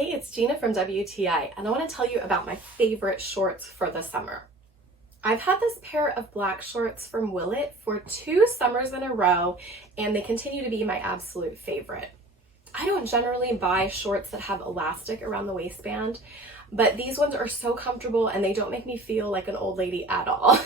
Hey, it's Gina from WTI, and I want to tell you about my favorite shorts for the summer. I've had this pair of black shorts from Willit for 2 summers in a row, and they continue to be my absolute favorite. I don't generally buy shorts that have elastic around the waistband, but these ones are so comfortable and they don't make me feel like an old lady at all.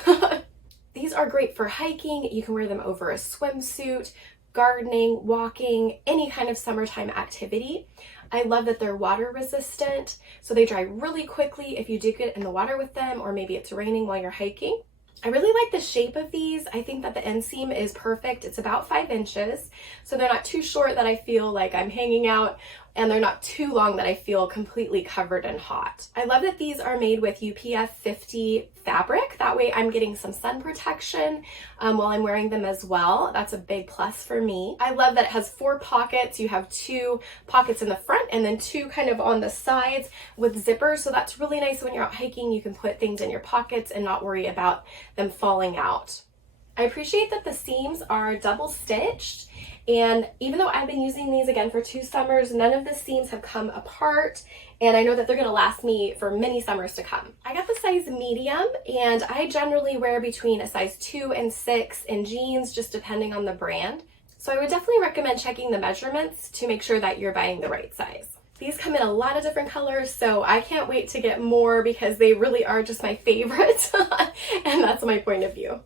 These are great for hiking. You can wear them over a swimsuit, gardening, walking, any kind of summertime activity. I love that they're water resistant, so they dry really quickly if you do get in the water with them, or maybe it's raining while you're hiking. I really like the shape of these. I think that the inseam is perfect. It's about 5 inches, so they're not too short that I feel like I'm hanging out, and they're not too long that I feel completely covered and hot. I love that these are made with UPF 50 fabric. That way I'm getting some sun protection while I'm wearing them as well. That's a big plus for me. I love that it has 4 pockets. You have 2 pockets in the front and then 2 kind of on the sides with zippers. So that's really nice when you're out hiking. You can put things in your pockets and not worry about them falling out. I appreciate that the seams are double stitched, and even though I've been using these again for 2 summers, none of the seams have come apart, and I know that they're going to last me for many summers to come. I got the size medium, and I generally wear between a size 2 and 6 in jeans, just depending on the brand. So I would definitely recommend checking the measurements to make sure that you're buying the right size. These come in a lot of different colors, so I can't wait to get more because they really are just my favorite, and that's my point of view.